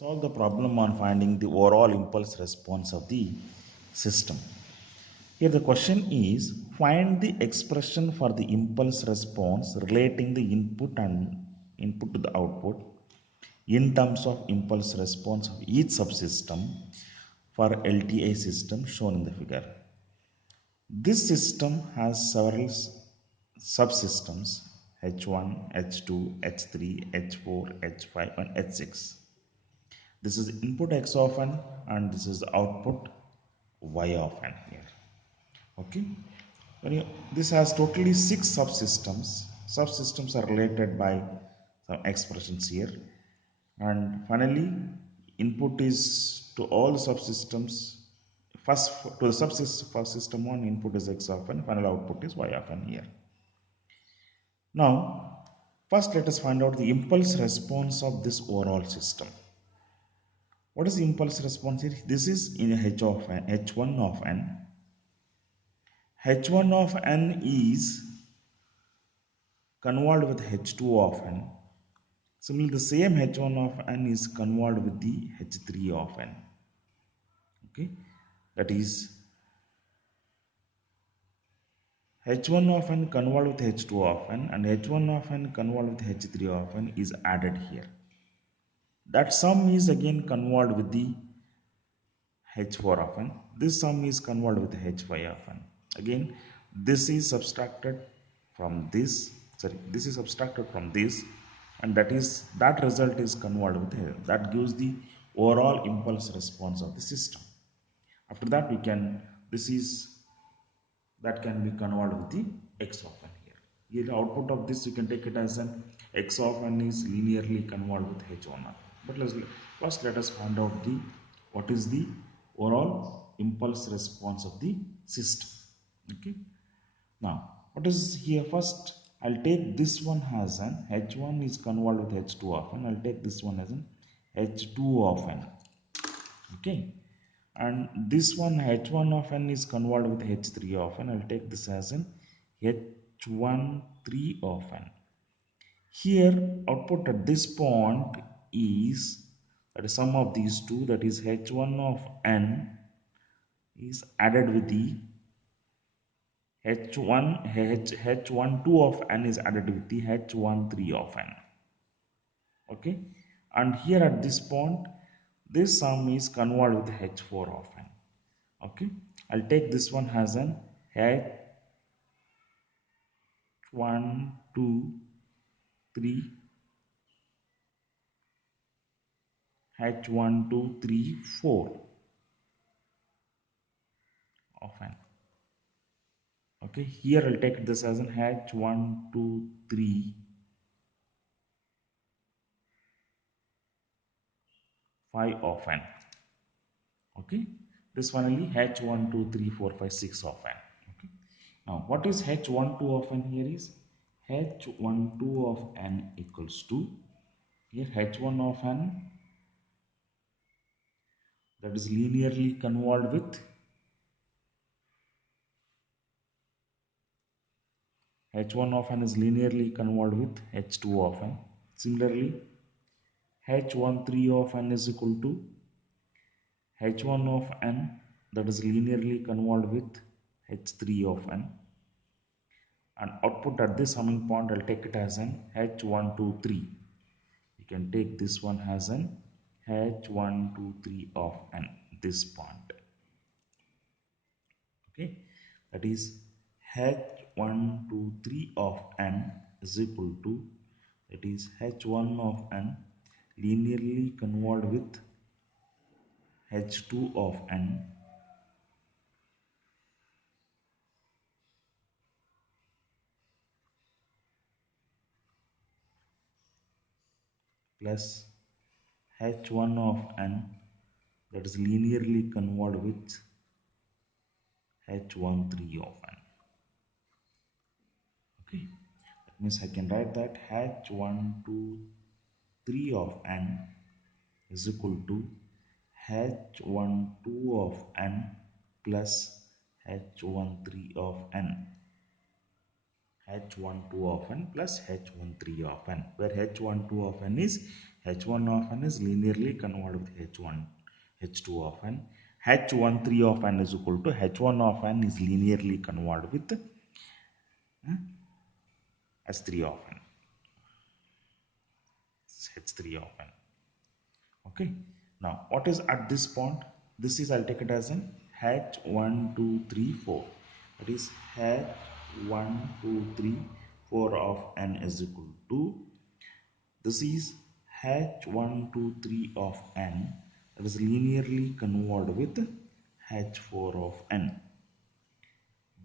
Solve the problem on finding the overall impulse response of the system. Here the question is, find the expression for the impulse response relating the input to the output in terms of impulse response of each subsystem for LTI system shown in the figure. This system has several subsystems H1, H2, H3, H4, H5 and H6. This is input X of n and this is output Y of n here. Okay. This has totally 6 subsystems. Subsystems are related by some expressions here. And finally, input is to all the subsystems. First, to the subsystem 1, input is X of n, final output is Y of n here. Now, first let us find out the impulse response of this overall system. What is the impulse response here? This is in H of n, H1 of n. H1 of n is convolved with H2 of n. Similarly, the same H1 of n is convolved with the H3 of n. Okay, that is H1 of n convolved with H2 of n and H1 of n convolved with H3 of n is added here. That sum is again convolved with the H4 of n. This sum is convolved with H5 of n. Again, this is subtracted from this. This is subtracted from this, and that result is convolved with here. That gives the overall impulse response of the system. After that, that can be convolved with the X of n here. Here, the output of this you can take it as an X of n is linearly convolved with H1 of. But first let us find out what is the overall impulse response of the system. Okay. Now, what is here? First, I'll take this one as an H1 is convolved with H2 of n. I'll take this one as an H2 of n. Okay. And this one H1 of n is convolved with H3 of n. I'll take this as an H13 of n. Here, output at this point is that is sum of these two, that is H1 of n is added with the H12 of n is added with the H13 of n. Okay, and here at this point this sum is convolved with H4 of n. Okay, I'll take this one as an H1, 2, 3, H1, 2, 3, 4 of n. Okay, here I'll take this as an H1, 2, 3, 5 of n. Okay, this finally H1, 2, 3, 4, 5, 6 of n. Okay, now what is H12 of n here is H12 of n equals to here H1 of n, that is linearly convolved with H1 of n is linearly convolved with H2 of n. Similarly, H13 of n is equal to H1 of n, that is linearly convolved with H3 of n. And output at this summing point, I'll take it as an H123. You can take this one as an H123 of n, this point. Okay, that is H123 of n is equal to, that is H1 of n linearly convolved with H2 of n plus H1 of n, that is linearly convolved with H13 of n. Okay, that means I can write that H123 of n is equal to H12 of n plus H13 of n. H12 of n plus H13 of n, where H12 of n is H1 of n is linearly convolved with H1, H2 of n. H13 of n is equal to H1 of n is linearly convolved with S3 of n. H3 of n. Okay. Now, what is at this point? This is, I'll take it as an H1, 2, 3, 4. That is H1, 2, 3, 4 of n is equal to, this is H1, 2, 3 of n, that is linearly convolved with H4 of n.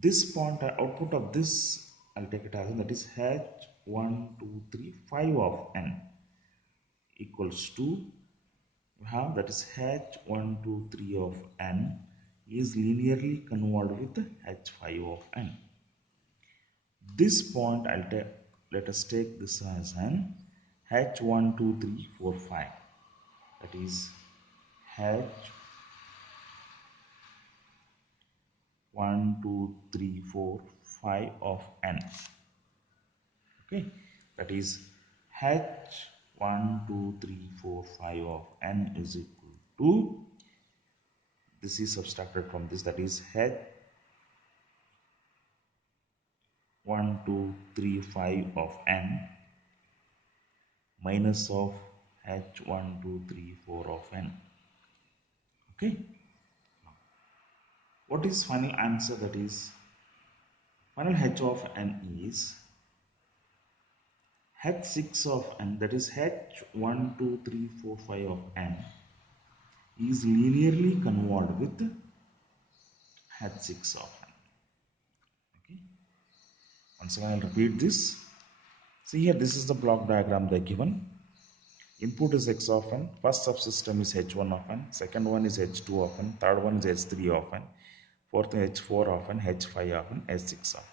This point, output of this, I'll take it as, that is H1, 2, 3, 5 of n equals to, you have that is H1, 2, 3 of n is linearly convolved with H5 of n. This point, let us take this as an H1, 2, 3, 4, 5. That is H1, 2, 3, 4, 5 of n. Okay, that is H1, 2, 3, 4, 5 of n is equal to, this is subtracted from this, that is H1, 2, 3, 5 of n minus of H1, 2, 3, 4 of n. Okay, what is final answer? That is final H of n is H6 of n, that is H1, 2, 3, 4, 5 of n is linearly convolved with H6 of n. Okay, once again I'll repeat this. See here, this is the block diagram they given. Input is x of n, first subsystem is h1 of n, second one is h2 of n, third one is h3 of n, fourth h4 of n, h5 of n, h6 of n.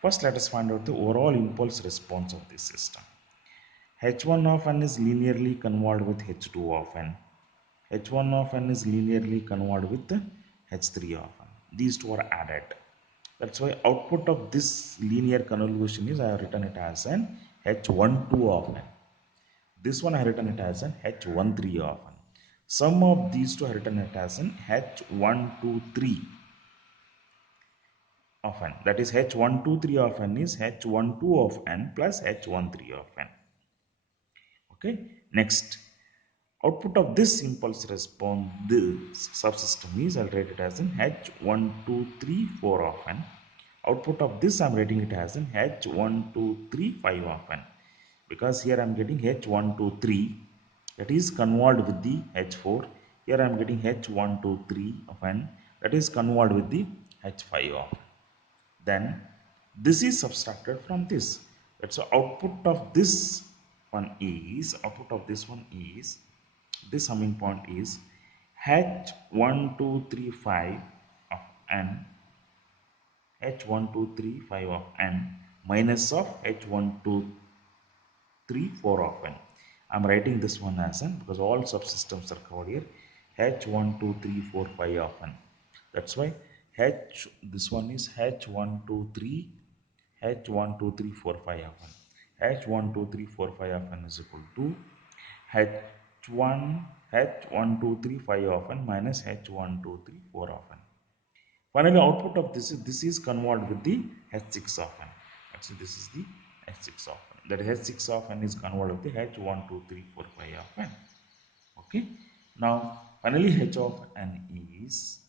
First let us find out the overall impulse response of this system. H1 of n is linearly convolved with h2 of n. H1 of n is linearly convolved with h3 of n. These two are added. That's why output of this linear convolution is, I have written it as an h12 of n. This one I have written it as an h13 of n. Sum of these two I have written it as an h123 of n. That is h123 of n is h12 of n plus h13 of n. Okay. Next, output of this impulse response, this subsystem is, I'll write it as an h1234 of n. Output of this I'm writing it as an h1235 of n, because here I'm getting h123, that is convolved with the h4. Here I'm getting h123 of n, that is convolved with the h5 of n. Then this is subtracted from this. That's so output of this one is, this summing point is h1235 of n, h1235 of n minus of h1234 of n. I'm writing this one as n because all subsystems are covered here. h12345 of n. That's why this one is h12345 of n. h12345 of n is equal to h1235 of n minus h1234 of n. Finally, output of this is convolved with the h6 of n. Actually, this is the h6 of n. That h6 of n is convolved with the h12345 of n. Okay. Now, finally, h of n is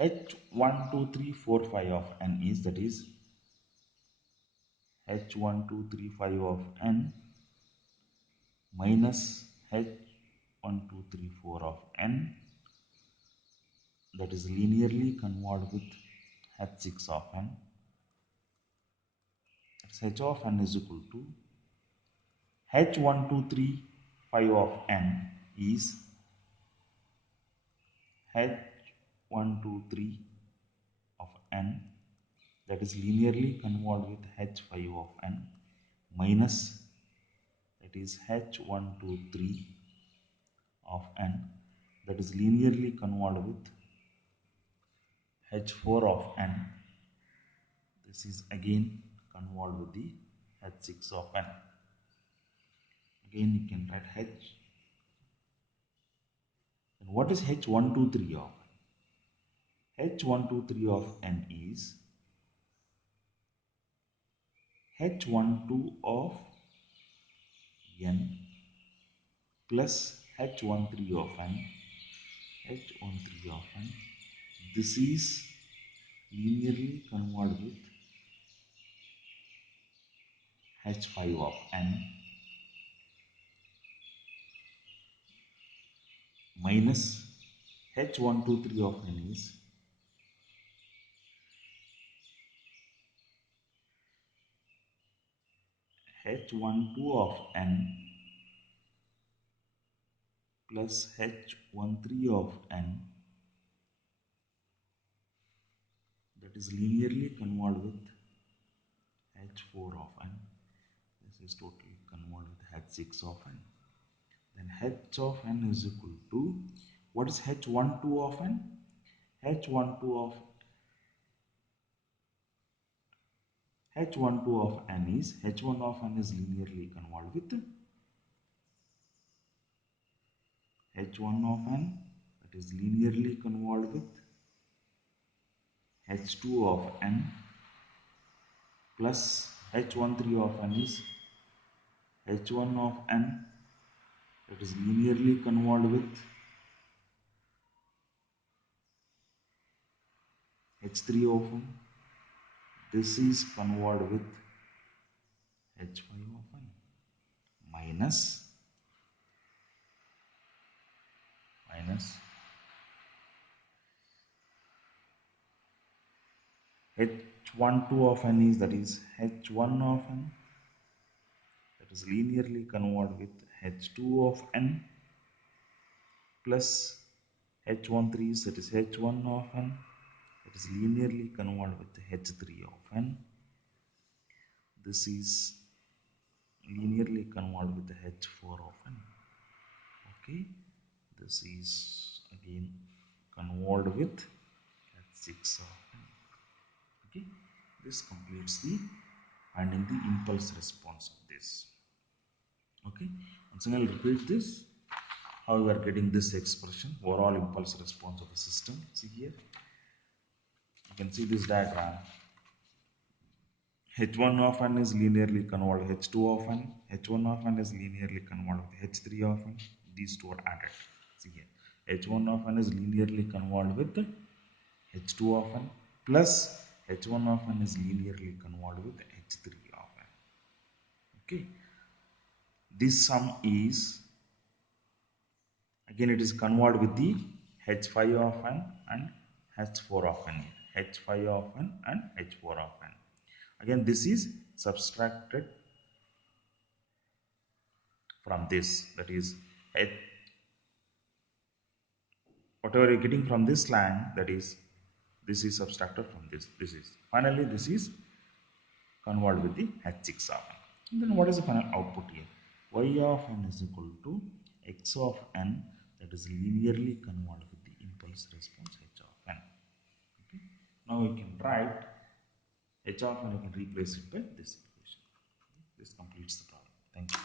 h12345 of n is, that is h1235 of n minus h1234 of n, that is linearly convolved with h6 of n. That's h of n is equal to h1235 of n is h123 of n, that is linearly convolved with h5 of n minus, that is h123 of n, that is linearly convolved with H4 of n. This is again convolved with the H6 of n. Again you can write H. And what is H123 of n? H123 of n is H12 of n plus H13 of n. H13 of n. This is linearly convolved with H5 of n minus H123 of n is H12 of n plus H13 of n, that is linearly convolved with H4 of n. This is totally convolved with H6 of n. Then H of n is equal to, what is H12 of n? H12 of H12 of n is, H1 of n is linearly convolved with H1 of n, that is linearly convolved with H2 of n plus H13 of n is H1 of n, that is linearly convolved with H3 of n. This is convolved with H5 of n minus H12 of n is, that is H1 of n, that is linearly convolved with H2 of n plus H13 is, that is H1 of n, that is linearly convolved with H3 of n. This is linearly convolved with H4 of n. Okay, this is again convolved with H6 of n. Okay, this completes the finding the impulse response of this. Okay, once again I'll repeat this, how we are getting this expression, overall impulse response of the system. See here, you can see this diagram. H1 of n is linearly convolved with H2 of n, H1 of n is linearly convolved with H3 of n, these two are added. See here, H1 of n is linearly convolved with H2 of n plus H1 of n is linearly convolved with H3 of n. Okay, this sum is, again it is convolved with the H5 of n and H4 of n, H5 of n and H4 of n. Again this is subtracted from this, that is whatever you're getting from this line, that is this is subtracted from this. This is finally, this is convolved with the H6 of n. And then what is the final output here? Y of n is equal to x of n, that is linearly convolved with the impulse response h of n. Okay. Now we can write h of n, you can replace it by this equation. This completes the problem. Thank you.